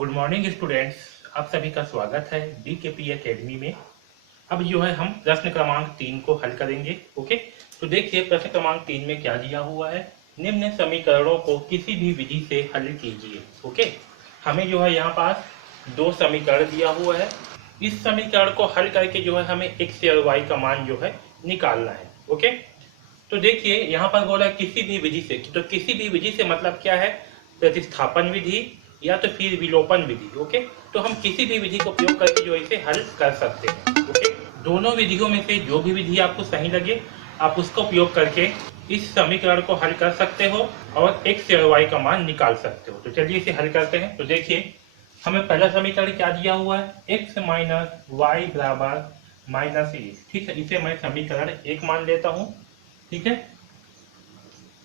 Good morning students. आप सभी का स्वागत है DKP एकेडमी में। अब जो है हम प्रश्न क्रमांक 3 को हल करेंगे। ओके, तो देखिए प्रश्न क्रमांक 3 में क्या दिया हुआ है। निम्न समीकरणों को किसी भी विधि से हल कीजिए। ओके, हमें जो है यहाँ पास दो समीकरण दिया हुआ है। इस समीकरण को हल करके जो है हमें x और y का मान जो है निकालना है। ओके, तो देखिए यहाँ पर बोला है किसी भी विधि से, तो किसी भी विधि से मतलब क्या है, प्रतिस्थापन विधि या तो फिर विलोपन विधि। ओके, तो हम किसी भी विधि को प्रयोग करके जो इसे हल कर सकते हैं। ओके, दोनों विधियों में से जो भी विधि आपको सही लगे आप उसका उपयोग करके इस समीकरण को हल कर सकते हो और x और y का मान निकाल सकते हो। तो चलिए इसे हल करते हैं। तो देखिए हमें पहला समीकरण क्या दिया हुआ है, x माइनस वाई बराबर माइनस ए। ठीक है, इसे मैं समीकरण 1 मान लेता हूँ। ठीक है,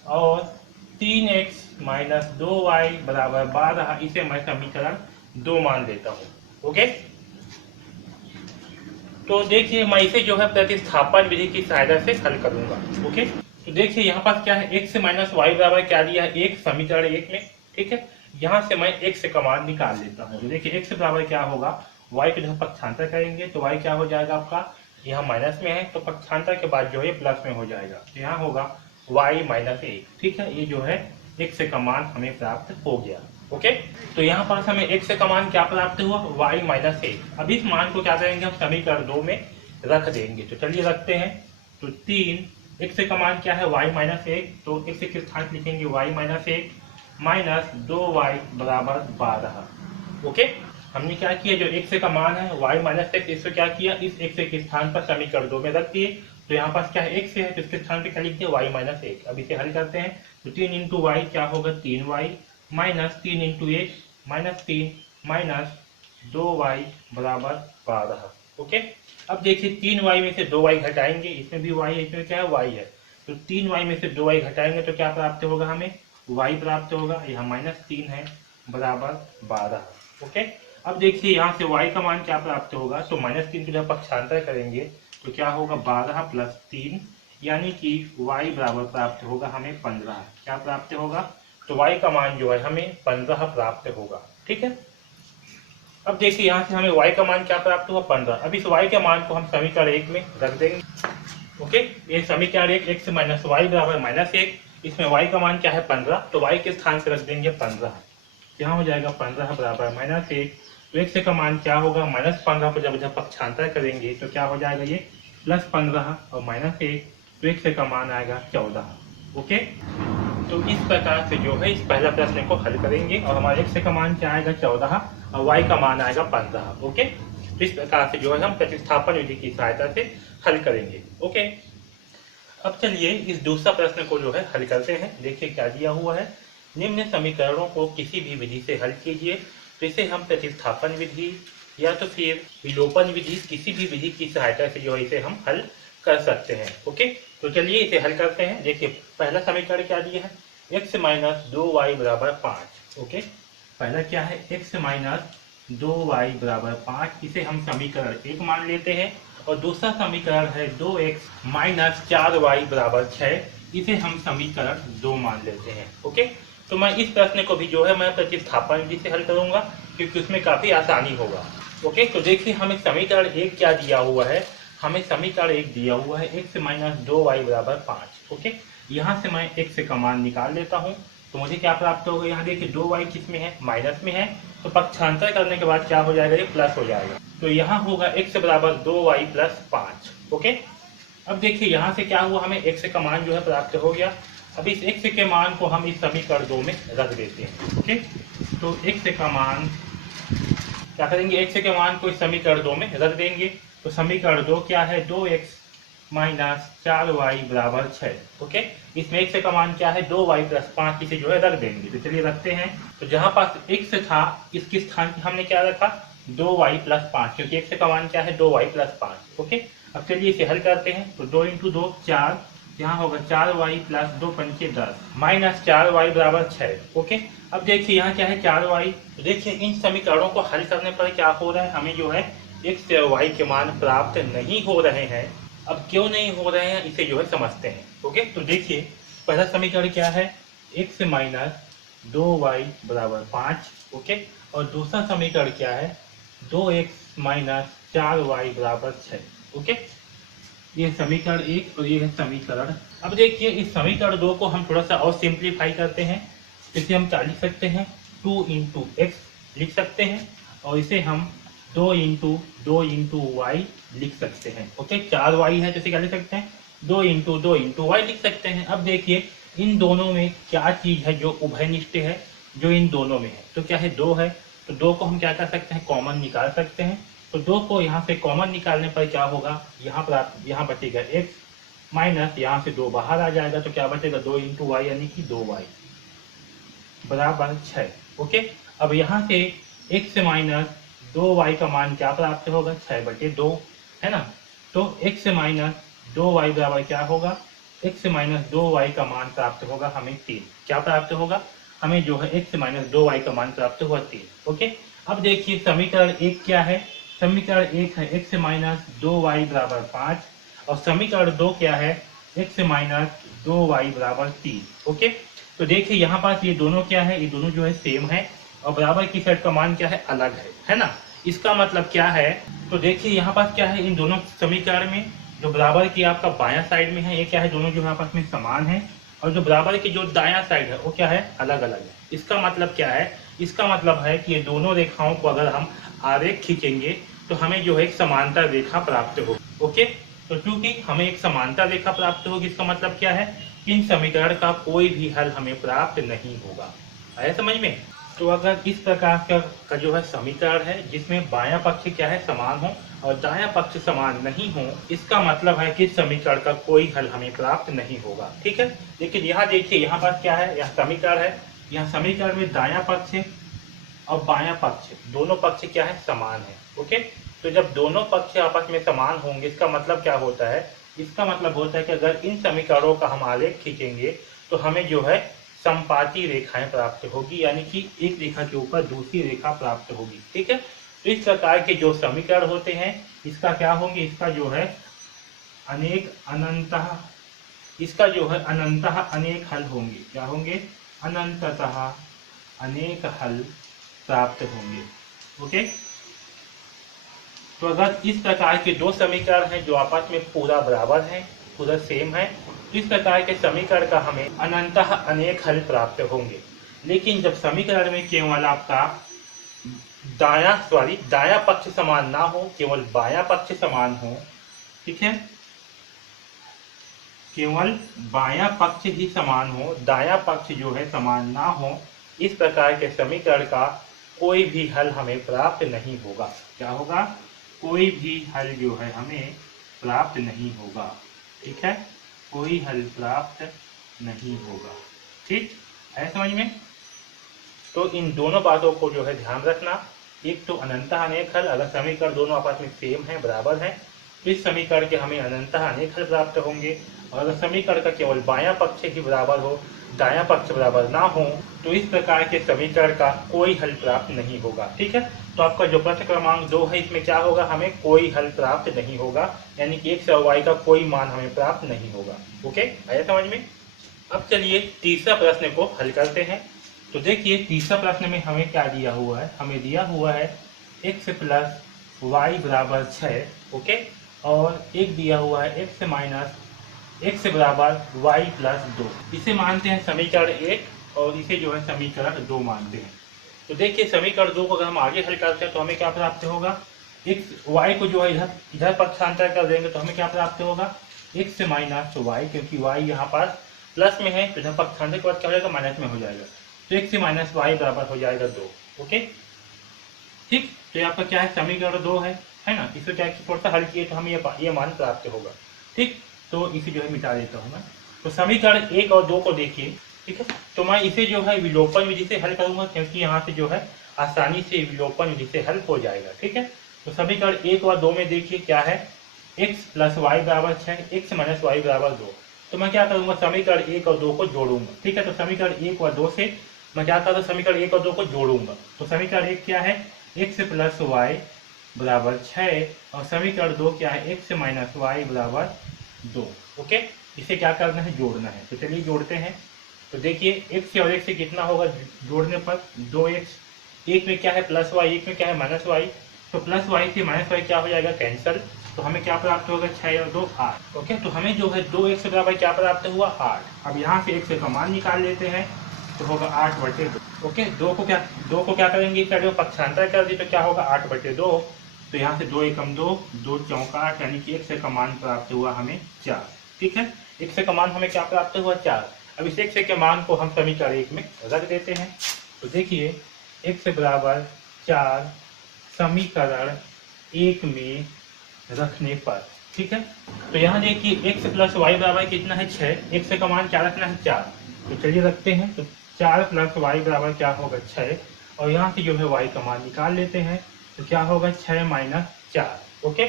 और 3x माइनस 2y बराबर 12, इसे मैं समीकरण 2 मान लेता हूँ। ओके, तो देखिए मैं इसे जो है प्रतिस्थापन विधि की सहायता से हल करूंगा। ओके, तो देखिए यहाँ पास क्या है, x माइनस वाई बराबर क्या दिया है, एक समीकरण 1 में। ठीक है, यहाँ से मैं x का मान निकाल लेता हूँ। तो देखिए x बराबर क्या होगा, y को जब पक्षांतर करेंगे तो y क्या हो जाएगा आपका, यहाँ माइनस में है तो पक्षांतर के बाद जो है प्लस में हो जाएगा, तो यहाँ होगा y माइनस 1। ठीक है, ये जो है x का मान हमें प्राप्त हो गया। ओके, तो यहाँ पर हमें x का मान क्या प्राप्त हुआ, y माइनस 1। अब इस मान को क्या करेंगे, हम समीकरण 2 में रख देंगे। तो चलिए रखते हैं। तो 3 x का मान क्या है, y माइनस 1, तो x के स्थान लिखेंगे y माइनस 1 माइनस 2y बराबर 12। ओके, हमने क्या किया, जो x का मान है y माइनस 1, इसको क्या किया, इस x के स्थान पर समीकरण 2 में रख दिए। तो यहाँ पास क्या है, x है तो इसके स्थान पे क्या लिख दिया, y माइनस 1। अब इसे हल करते हैं। तो 3 इंटू वाई क्या होगा, 3y minus 3 into x minus 3 minus 2y बराबर 12। ओके, अब देखिए 3y में से 2y घटाएंगे, इसमें भी y है, इसमें क्या है, y है। तो 3y में से 2y घटाएंगे तो क्या प्राप्त होगा, हमें y प्राप्त होगा, यहाँ माइनस 3 है बराबर 12। ओके, अब देखिए यहाँ से y का मान क्या प्राप्त होगा, तो माइनस 3 को जब पक्षांतर करेंगे तो क्या होगा, 12 प्लस 3, यानी कि y बराबर प्राप्त होगा हमें 15। क्या प्राप्त होगा, तो y का मान जो है हमें 15 प्राप्त होगा। ठीक है, अब देखिए यहाँ से हमें y का मान क्या प्राप्त हुआ, 15। अब इस y के मान को हम समीकरण 1 में रख देंगे। ओके, ये समीकरण 1 x माइनस वाई बराबर माइनस 1, इसमें y का मान क्या है 15, तो y के स्थान से रख देंगे 15। यहाँ हो जाएगा 15 बराबर माइनस 1। तो x का मान क्या होगा, माइनस 15 को जब पक्षांतर करेंगे तो क्या हो जाएगा, ये प्लस 15 और माइनस 1, तो x का मान आएगा 14। ओके, तो इस प्रकार से जो है इस पहला प्रश्न को हल करेंगे और हमारे x का मान क्या आएगा 14 और y का मान आएगा 15। ओके, तो इस प्रकार से जो है हम प्रतिस्थापन विधि की सहायता से हल करेंगे। ओके, अब चलिए इस दूसरा प्रश्न को जो है हल करते हैं। देखिए क्या दिया हुआ है, निम्न समीकरणों को किसी भी विधि से हल कीजिए। तो इसे हम प्रतिस्थापन विधि या तो फिर विलोपन विधि, किसी भी विधि की सहायता से जो है इसे हम हल कर सकते हैं। ओके, तो चलिए इसे हल करते हैं। देखिए पहला समीकरण क्या दिया है, x माइनस 2y बराबर 5। ओके, पहला क्या है, x माइनस 2y बराबर 5, इसे हम समीकरण 1 मान लेते हैं। और दूसरा समीकरण है 2x माइनस 4y बराबर 6, इसे हम समीकरण 2 मान लेते हैं। ओके, तो मैं इस प्रश्न को भी जो है मैं प्रतिस्थापन विधि से हल करूंगा क्योंकि उसमें काफी आसानी होगा। ओके, तो देखिए हमें समीकरण 1 क्या दिया हुआ है, हमें समीकरण 1 दिया हुआ है x माइनस 2y बराबर 5। ओके, यहाँ से मैं x का मान निकाल लेता हूँ तो मुझे क्या प्राप्त होगा, यहाँ देखिए 2y किस में है, माइनस में है, तो पक्षांतर करने के बाद क्या हो जाएगा, ये प्लस हो जाएगा। तो यहाँ होगा x बराबर 2y प्लस 5। ओके, अब देखिए यहाँ से क्या हुआ, हमें x का मान जो है प्राप्त हो गया। अब इस x के मान को हम इस समीकरण 2 में रख देते हैं। ओके, तो x का मान क्या करेंगे, x के मान को इस समीकरण 2 में रख देंगे। तो समीकरण 2 क्या है, 2x माइनस 4y बराबर 6। ओके, इसमें x का मान क्या है, 2y प्लस 5, इसे जो है रख देंगे। तो चलिए रखते हैं। तो जहाँ पास x था इसके स्थान पर हमने क्या रखा, 2y प्लस 5, क्योंकि x का मान क्या है, 2y प्लस 5। ओके, अब चलिए इसे हल करते हैं। तो 2 इंटू 2 4, यहाँ होगा 4y प्लस 2 पंचे 10 माइनस 4y बराबर 6। ओके, अब देखिए यहाँ क्या है 4y। तो देखिए इन समीकरणों को हल करने पर क्या हो रहा है, हमें जो है x और y के मान प्राप्त नहीं हो रहे हैं। अब क्यों नहीं हो रहे हैं इसे जो है समझते हैं। ओके, तो देखिए पहला समीकरण क्या है, x माइनस 2y बराबर 5। ओके। और दूसरा समीकरण क्या है, 2x माइनस 4y बराबर 6। ओके, ये समीकरण 1 और ये है समीकरण। अब देखिए इस समीकरण 2 को हम थोड़ा सा और सिंप्लीफाई करते हैं। इसे हम क्या लिख सकते हैं, 2 इंटू एक्स लिख सकते हैं, और इसे हम 2 इंटू वाई लिख सकते हैं। ओके, 4y है तो इसे क्या लिख सकते हैं, 2 इंटू वाई लिख सकते हैं। अब देखिए इन दोनों में क्या चीज है जो उभयनिष्ठ है, जो इन दोनों में है, तो क्या है, 2 है। तो 2 को हम क्या कर सकते हैं, कॉमन निकाल सकते हैं। तो 2 को यहाँ से कॉमन निकालने पर क्या होगा, यहाँ पर यहाँ बचेगा x माइनस यहाँ से 2 बाहर आ जाएगा, तो क्या बचेगा, 2 इंटू वाई यानी कि 2y बराबर 6। ओके, अब यहाँ से x माइनस 2y का मान क्या प्राप्त होगा, 6/2 है ना। तो x माइनस 2y बराबर क्या होगा, x माइनस 2y का मान प्राप्त होगा हमें 3। क्या प्राप्त होगा, हमें जो है x माइनस 2y का मान प्राप्त हुआ 3। ओके, अब देखिए समीकरण 1 क्या है, समीकरण 1 है x माइनस 2y बराबर 5, और समीकरण 2 क्या है, x माइनस 2y बराबर 3। ओके, तो देखिए यहाँ पास ये दोनों क्या है, ये दोनों जो है सेम है, और बराबर की सेट का मान क्या है, अलग है ना। इसका मतलब क्या है, तो देखिए यहाँ पास क्या है, इन दोनों समीकरण में जो बराबर की आपका बायां साइड में है, ये क्या है, दोनों जो यहाँ पास में समान है, और जो बराबर की जो दायां साइड है वो क्या है, अलग अलग है। इसका मतलब क्या है, इसका मतलब है कि ये दोनों रेखाओं को अगर हम आरेख खींचेंगे तो हमें जो है एक समांतर रेखा प्राप्त होगी। ओके, तो चूंकि हमें एक समांतर रेखा प्राप्त होगी, इसका मतलब क्या है, इन समीकरण का कोई भी हल हमें प्राप्त नहीं होगा। आया समझ में। तो अगर इस प्रकार का जो है समीकरण है जिसमें बायां पक्ष क्या है, समान हो, और दायां पक्ष समान नहीं हो, इसका मतलब है कि इस समीकरण का कोई हल हमें प्राप्त नहीं होगा। ठीक है, लेकिन यहाँ देखिए यहाँ पर क्या है, यह समीकरण है, यह समीकरण में दायां पक्ष और बायां पक्ष दोनों पक्ष क्या है, समान है। ओके, तो जब दोनों पक्ष आपस में समान होंगे, इसका मतलब क्या होता है, इसका मतलब होता है कि अगर इन समीकरणों का हम आलेख खींचेंगे तो हमें जो है समपाती रेखाएं प्राप्त होगी, यानी कि एक रेखा के ऊपर दूसरी रेखा प्राप्त होगी। ठीक है, तो इस प्रकार के जो समीकरण होते हैं, इसका क्या होंगे, इसका जो है इसका जो है अनंतः अनेक हल होंगे। क्या होंगे, अनंततः अनेक हल प्राप्त होंगे। ओके, तो अगर इस प्रकार के दो समीकरण हैं जो आपस में पूरा बराबर हैं, पूरा सेम है, तो इस प्रकार के समीकरण का हमें अनंतः अनेक हल प्राप्त होंगे। लेकिन जब समीकरण में केवल आपका दायां पक्ष समान ना हो, केवल बायां पक्ष समान हो, ठीक है, केवल बायां पक्ष ही समान हो, दायां पक्ष जो है समान ना हो, इस प्रकार के समीकरण का कोई भी हल हमें प्राप्त नहीं होगा। क्या होगा, कोई भी हल जो है हमें प्राप्त नहीं होगा। ठीक है, कोई हल प्राप्त नहीं होगा। ठीक है समझ में। तो इन दोनों बातों को जो है ध्यान रखना। एक तो अनंतः अनेक हल, अगर समीकरण दोनों आपस में सेम है, बराबर है, तो इस समीकरण के हमें अनंतः अनेक हल प्राप्त होंगे। और अगर समीकरण का केवल बायां पक्ष ही बराबर हो, दायां पक्ष बराबर ना हो, तो इस प्रकार के समीकरण का कोई हल प्राप्त नहीं होगा। ठीक है, तो आपका जो प्रश्न क्रमांक 2 है, इसमें क्या होगा, हमें कोई हल प्राप्त नहीं होगा, यानी कि x और y का कोई मान हमें प्राप्त नहीं होगा। ओके, आया समझ में। अब चलिए तीसरा प्रश्न को हल करते हैं। तो देखिए तीसरा प्रश्न में हमें क्या दिया हुआ है, हमें दिया हुआ है x प्लस वाई बराबर 6। ओके, और एक दिया हुआ है x माइनस x बराबर वाई प्लस 2। इसे मानते हैं समीकरण 1 और इसे जो है समीकरण 2 मानते हैं। तो देखिए समीकरण 2 को अगर हम आगे हल करते हैं तो हमें क्या प्राप्त होगा, x y को जो है इधर पक्षांतर कर देंगे तो हमें क्या प्राप्त होगा, x माइनस वाई, क्योंकि y यहाँ पर प्लस में है तो इधर पक्षांतर के बाद क्या हो जाएगा, माइनस में हो जाएगा, तो x माइनस वाई बराबर हो जाएगा 2। ओके, ठीक, तो यहाँ पर क्या है, समीकरण 2 है ना, इसे क्या थोड़ा सा हल किए तो हमें ये मान प्राप्त होगा। ठीक, तो इसे जो है मिटा देता हूँ मैं। तो समीकरण 1 और 2 को देखिए। ठीक है, तो मैं इसे जो है विलोपन विधि से हल करूंगा, क्योंकि यहाँ से जो है आसानी से विलोपन विधि से हल हो जाएगा। ठीक है, तो समीकरण 1 और 2 में देखिए क्या है, x प्लस वाई बराबर 6, x माइनस वाई बराबर 2। तो मैं क्या करूंगा, समीकरण 1 और 2 को जोड़ूंगा। ठीक है, तो समीकरण 1 और 2 से मैं क्या करूँ, समीकरण 1 और 2 को जोड़ूंगा। तो समीकरण 1 क्या है, x प्लस वाई बराबर 6, और समीकरण 2 क्या है, x माइनस वाई बराबर 2। ओके, इसे क्या करना है, जोड़ना है। तो चलिए जोड़ते हैं। तो देखिए x और x से कितना होगा जोड़ने पर, 2x एक में क्या है प्लस वाई, एक में क्या है माइनस वाई, तो प्लस वाई से माइनस वाई क्या हो जाएगा कैंसल, तो हमें क्या प्राप्त होगा 6 और 2 8। ओके, तो हमें जो है 2x बराबर क्या प्राप्त हुआ 8। अब यहाँ से x का मान निकाल लेते हैं तो होगा 8/2। ओके, दो को क्या करेंगे, क्या पक्षांतर कर दी तो क्या होगा 8/2। तो यहाँ से 2 एकम 2, 2 चौका 8, यानी कि x का मान प्राप्त हुआ हमें 4। ठीक है, x का मान हमें क्या प्राप्त हुआ 4। अब इस x के मान को हम समीकरण 1 में रख देते हैं। तो देखिए x बराबर 4 समीकरण 1 में रखने पर, ठीक है, तो यहाँ देखिए x प्लस वाई बराबर कितना है 6, x का मान क्या रखना है 4। तो चलिए रखते हैं, तो 4 प्लस वाई बराबर क्या होगा 6, और यहाँ से जो है y का मान निकाल लेते हैं तो क्या होगा 6 माइनस 4। ओके,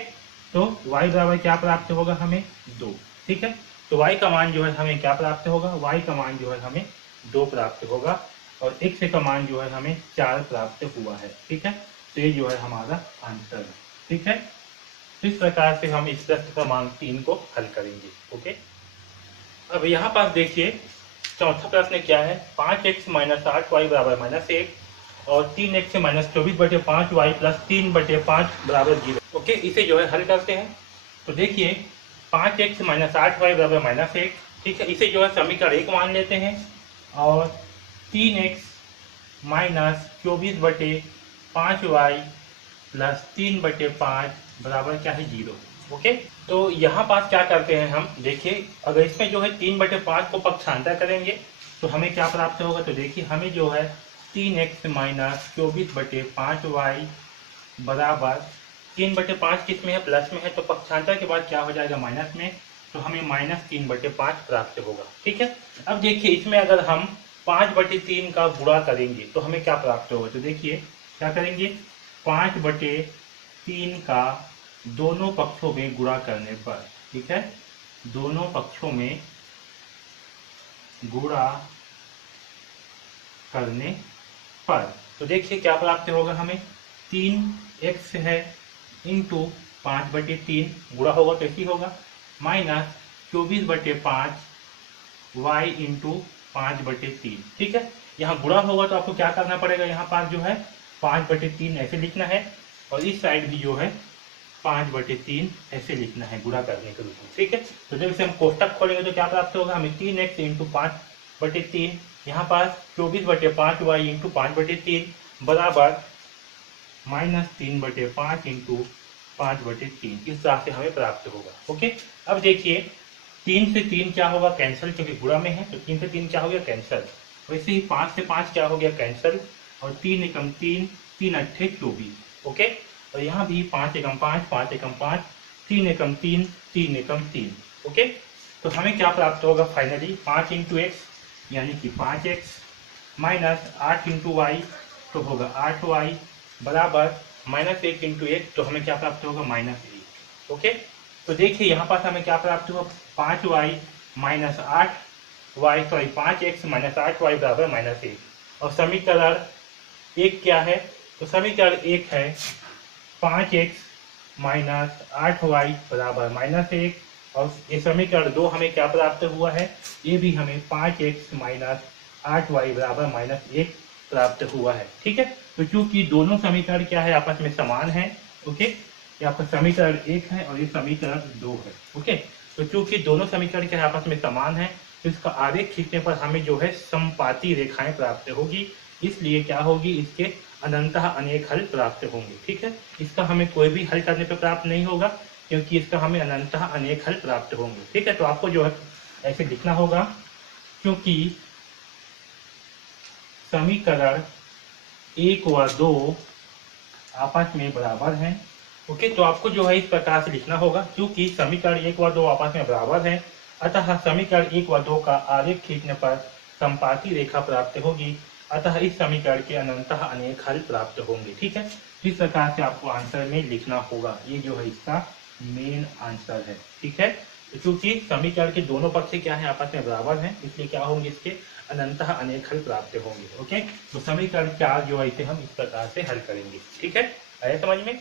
तो y बराबर क्या प्राप्त होगा हमें 2। ठीक है, तो y का मान जो है हमें क्या प्राप्त होगा, y का मान जो है हमें 2 प्राप्त होगा, और x का मान जो है हमें 4 प्राप्त हुआ है। ठीक है, तो ये जो है हमारा आंसर है। ठीक है, इस प्रकार से हम इस प्रश्न क्रमांक 3 को हल करेंगे। ओके, अब यहाँ पास देखिए चौथा प्रश्न क्या है, 5x माइनस 8y बराबर -1 और 3x माइनस 24/5y प्लस 3/5 बराबर 0। ओके, इसे जो है हल करते हैं। तो देखिए 5x माइनस 8y बराबर -1, ठीक है, इसे जो है समीकरण 1 मान लेते हैं, और 3x माइनस 24/5y प्लस 3/5 बराबर क्या है 0। ओके, तो यहाँ पास क्या करते हैं हम, देखिए अगर इसमें जो है 3/5 को पक्षांतर करेंगे तो हमें क्या प्राप्त होगा, तो देखिए हमें जो है 3x माइनस 24/5y बराबर 3/5 किस में है, प्लस में है, तो पक्षांतर के बाद क्या हो जाएगा माइनस में, तो हमें -3/5 प्राप्त होगा। ठीक है, अब देखिए इसमें अगर हम 5/3 का गुणा करेंगे तो हमें क्या प्राप्त होगा, तो देखिए क्या करेंगे, 5/3 का दोनों पक्षों में गुणा करने पर, ठीक है, दोनों पक्षों में गुणा करने पर, तो देखिए क्या प्राप्त होगा हमें, 3x है इंटू 5/3 गुणा होगा तो ऐसी होगा, माइनस 24/5y इंटू 5/3। ठीक है, यहाँ गुणा होगा तो आपको क्या करना पड़ेगा, यहाँ पास जो है 5/3 ऐसे लिखना है, और इस साइड भी जो है 5/3 ऐसे लिखना है गुणा करने के रूप में। ठीक है, तो जब इसे हम कोष्टक खोलेंगे तो क्या प्राप्त होगा हमें, 3x इंटू 5/3, यहाँ पास 24/5y इंटू 5/3 बराबर -3/5 इंटू 5/3, इस तरह से हमें प्राप्त होगा। ओके, अब देखिए 3 से 3 क्या होगा कैंसिल, क्योंकि गुणा में है, तो 3 से 3 क्या हो गया कैंसिल, वैसे ही 5 से 5 क्या हो गया कैंसिल, और 3 एकम 3, 3 अट्ठे 24। ओके, और यहाँ भी 5 एकम 5, 5 एकम 5, 3 एकम 3, 3 एकम 3। ओके, तो हमें क्या प्राप्त होगा फाइनली, 5 इंटू एक्स यानी कि 5x माइनस 8 इंटू वाई तो होगा 8y बराबर -1 इंटू 1, तो हमें क्या प्राप्त होगा -1। ओके, तो देखिए यहाँ पास हमें क्या प्राप्त हुआ, 5y minus 8y, sorry 5x minus 8y बराबर -1, और समीकरण 1 क्या है, तो समीकरण 1 है 5x माइनस 8y बराबर -1, और ये समीकरण 2 हमें क्या प्राप्त हुआ है, ये भी हमें 5x माइनस 8y बराबर -1 प्राप्त हुआ है। ठीक है, तो चूंकि दोनों समीकरण क्या है आपस में समान है, ओके, ये आपका समीकरण 1 है और ये समीकरण 2 है। ओके, तो चूंकि दोनों समीकरण क्या है आपस में समान है, तो इसका आरेख खींचने पर हमें जो है समपाती रेखाएं प्राप्त होगी, इसलिए क्या होगी, इसके अनंतः अनेक हल प्राप्त होंगे। ठीक है, इसका हमें कोई भी हल करने पर प्राप्त नहीं होगा, क्योंकि इसका हमें अनंतः अनेक हल प्राप्त होंगे। ठीक है, तो आपको जो है ऐसे लिखना होगा, क्योंकि समीकरण 1 व 2 आपस में बराबर हैं। ओके, तो आपको जो है इस प्रकार से लिखना होगा, क्योंकि समीकरण 1 व 2 आपस में बराबर हैं, अतः समीकरण 1 व 2 का आरेख खींचने पर समपाती रेखा प्राप्त होगी, अतः इस समीकरण के अनंतः अनेक हल प्राप्त होंगे। ठीक है, इस प्रकार से आपको आंसर में लिखना होगा, ये जो है इसका मेन आंसर है। ठीक है, तो क्योंकि समीकरण के दोनों पक्ष क्या है आपस में बराबर हैं, इसलिए क्या होंगे, इसके अनंतः अनेक हल प्राप्त होंगे। ओके, तो समीकरण 4 जो है इसे हम इस प्रकार से हल करेंगे। ठीक है, आया समझ में।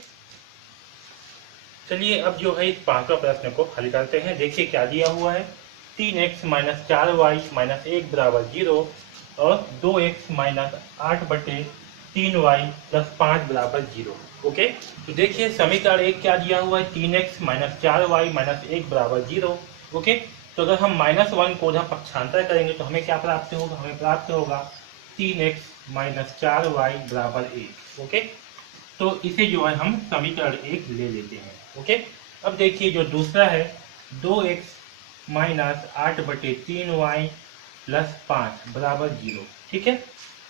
चलिए अब जो है इस 5वां प्रश्न को हल करते हैं। देखिए क्या दिया हुआ है, 3x माइनस 4y माइनस 1 बराबर 0 और 2x माइनस 8/3 3y प्लस 5 बराबर 0। ओके, तो देखिए समीकरण एक क्या दिया हुआ है, 3x माइनस 4y माइनस 1 बराबर 0। ओके, तो अगर हम -1 को उधर पक्षांतर करेंगे तो हमें क्या प्राप्त होगा, हमें प्राप्त होगा 3x माइनस 4y बराबर 1। ओके, तो इसे जो है हम समीकरण एक ले लेते हैं। ओके, अब देखिए जो दूसरा है 2x माइनस 8/3y प्लस 5 बराबर 0। ठीक है,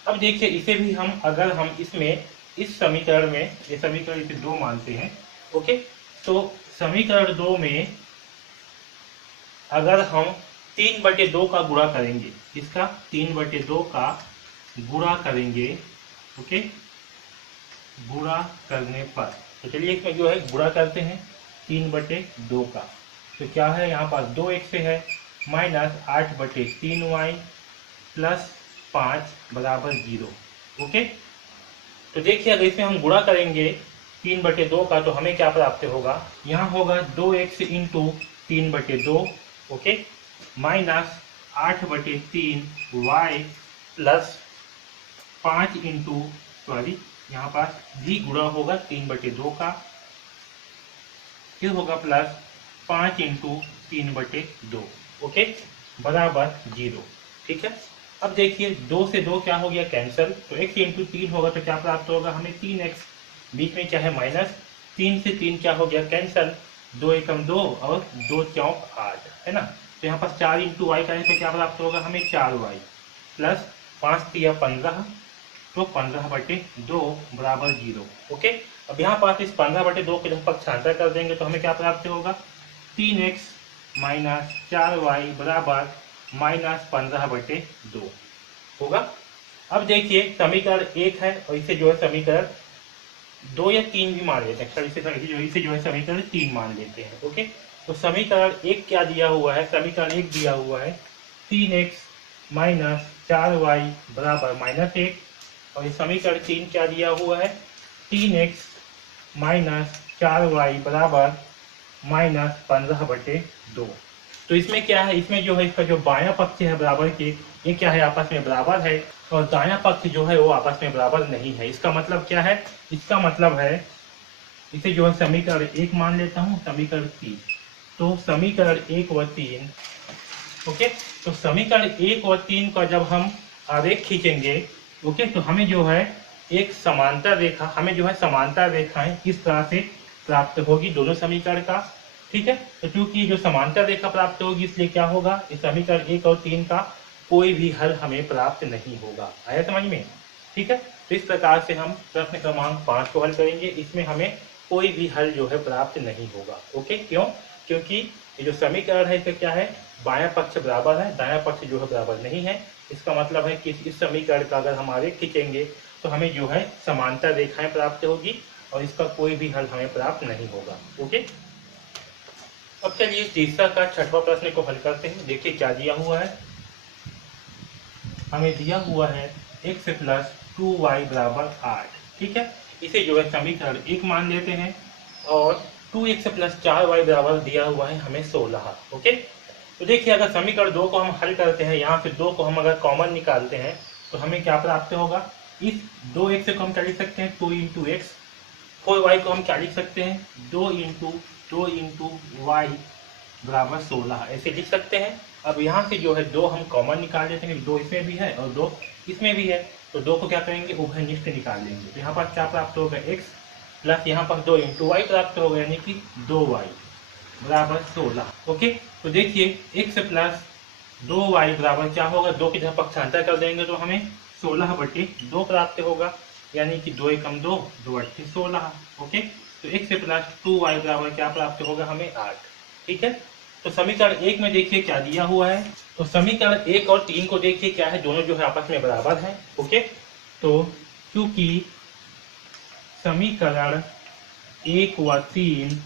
अब देखिए इसे भी हम अगर हम इसमें इस समीकरण में, ये समीकरण इसे 2 मानते हैं। ओके, तो समीकरण 2 में अगर हम 3/2 का गुणा करेंगे, इसका 3/2 का गुणा करेंगे। ओके, गुणा करने पर, तो चलिए इसमें जो है गुणा करते हैं 3/2 का, तो क्या है यहाँ पास 2x से है माइनस 8/3y प्लस 5 बराबर 0। ओके, तो देखिए अगर इसमें हम गुणा करेंगे 3/2 का तो हमें क्या प्राप्त होगा, यहाँ होगा 2x into 3/2। Okay, minus 8/3y plus 5 into, sorry यहाँ पास भी गुणा होगा 3/2 का, फिर होगा प्लस 5 इंटू 3/2। ओके, बराबर 0। ठीक है, अब देखिए 2 से 2 क्या हो गया, कैंसिल, तो x इंटू 3 होगा तो क्या प्राप्त होगा हमें 3x, बीच में क्या है माइनस, 3 से 3 क्या हो गया कैंसिल, 2 एकम 2 और 2 चौक 8, है ना। तो यहाँ पर 4 इंटू वाई करें तो क्या प्राप्त होगा हमें 4y प्लस 5 3 15, तो 15/2 बराबर 0। ओके, अब यहाँ पास इस 15/2 को जब पक्षांतर कर देंगे तो हमें क्या प्राप्त होगा, 3x माइनस 4y बराबर माइनस 15/2 होगा। अब देखिए समीकरण एक है और इसे जो है समीकरण 2 या 3 भी मान लेते हैं, इसे जो है समीकरण 3 मान लेते हैं। ओके, तो समीकरण एक क्या दिया हुआ है, समीकरण एक दिया हुआ है 3x माइनस 4y बराबर -1, और ये समीकरण 3 क्या दिया हुआ है 3x माइनस 4y बराबर माइनस 15/2। तो इसमें क्या है, इसमें जो है इसका जो बायां पक्ष है बराबर के, ये क्या है आपस में बराबर है, और दायां पक्ष जो है वो आपस में बराबर नहीं है। इसका मतलब क्या है, इसका मतलब है इसे जो है समीकरण एक मान लेता हूँ, समीकरण 3, तो समीकरण 1 व 3। ओके, तो समीकरण 1 और 3 का जब हम आरेख खींचेंगे, ओके, तो हमें जो है एक समांतर रेखा, हमें जो है समांतर रेखाएं इस तरह से प्राप्त होगी दोनों समीकरण का। ठीक है, तो क्योंकि जो समांतर रेखा प्राप्त होगी इसलिए क्या होगा, इस समीकरण 1 और 3 का कोई भी हल हमें प्राप्त नहीं होगा। आया समझ में? ठीक है, तो इस प्रकार से हम प्रश्न क्रमांक 5 को हल करेंगे, इसमें हमें कोई भी हल जो है प्राप्त नहीं होगा। ओके, क्यों? क्योंकि ये जो समीकरण है इसका क्या है, बायां पक्ष बराबर है, दायां पक्ष जो है बराबर नहीं है। इसका मतलब है कि इस समीकरण का अगर हम आगे खींचेंगे तो हमें जो है समांतर रेखाएं प्राप्त होगी और इसका कोई भी हल हमें प्राप्त नहीं होगा। ओके, अब चलिए तीसरा का छठवां प्रश्न को हल करते हैं। देखिए क्या दिया हुआ है, हमें दिया हुआ है x प्लस 2y बराबर 8। ठीक है, इसे जो है समीकरण एक मान लेते हैं, और 2x प्लस 4y बराबर दिया हुआ है हमें 16। ओके, तो देखिए अगर समीकरण 2 को हम हल करते हैं, यहाँ से 2 को हम अगर कॉमन निकालते हैं तो हमें क्या प्राप्त होगा, इस 2x को हम क्या लिख सकते हैं 2 इंटू एक्स, 4y को हम क्या लिख सकते हैं 2 इंटू वाई बराबर 16, ऐसे लिख सकते हैं। अब यहाँ से जो है 2 हम कॉमन निकाल लेते हैं, 2 इसमें भी है और 2 इसमें भी है, तो 2 को क्या करेंगे उभयनिष्ठ निकाल लेंगे, तो यहाँ पर क्या प्राप्त होगा x प्लस यहाँ पर 2 इंटू वाई प्राप्त होगा, यानी कि 2y बराबर 16। ओके, तो देखिए x प्लस 2y बराबर क्या होगा, 2 की जगह पक्षांतर कर देंगे तो हमें 16/2 प्राप्त होगा, यानी कि 2 एकम 2, 2 अट्ठी 16। ओके, तो x प्लस 2y बराबर क्या प्राप्त होगा हमें 8। ठीक है, तो समीकरण एक में देखिए क्या दिया हुआ है, तो समीकरण 1 और 3 को देखिए क्या है, दोनों जो है आपस में बराबर है। ओके, तो क्योंकि समीकरण 1 व 3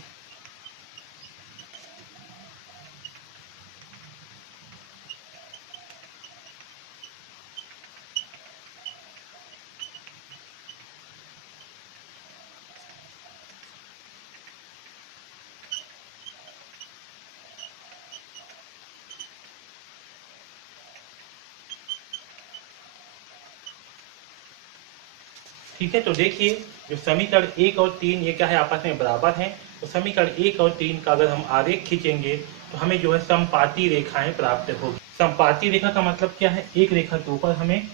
ठीक है, तो देखिए जो समीकरण 1 और 3 ये क्या है, आपस में बराबर हैं। तो समीकरण 1 और 3 का अगर हम आरेख खींचेंगे तो हमें जो है समपाती रेखाएं प्राप्त होगी। समपाती रेखा का मतलब क्या है, एक रेखा के ऊपर हमें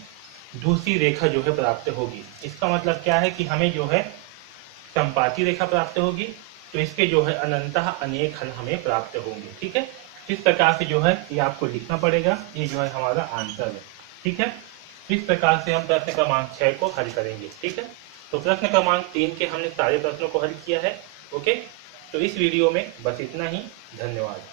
दूसरी रेखा जो है प्राप्त होगी। इसका मतलब क्या है कि हमें जो है समपाती रेखा प्राप्त होगी, तो इसके जो है अनंतः अनेक हल हमें प्राप्त होंगे। ठीक है, इस प्रकार से जो है ये आपको लिखना पड़ेगा, ये जो है हमारा आंसर है। ठीक है, इस प्रकार से हम प्रश्न क्रमांक 6 को हल करेंगे। ठीक है, तो प्रश्न क्रमांक 3 के हमने सारे प्रश्नों को हल किया है। ओके, तो इस वीडियो में बस इतना ही। धन्यवाद।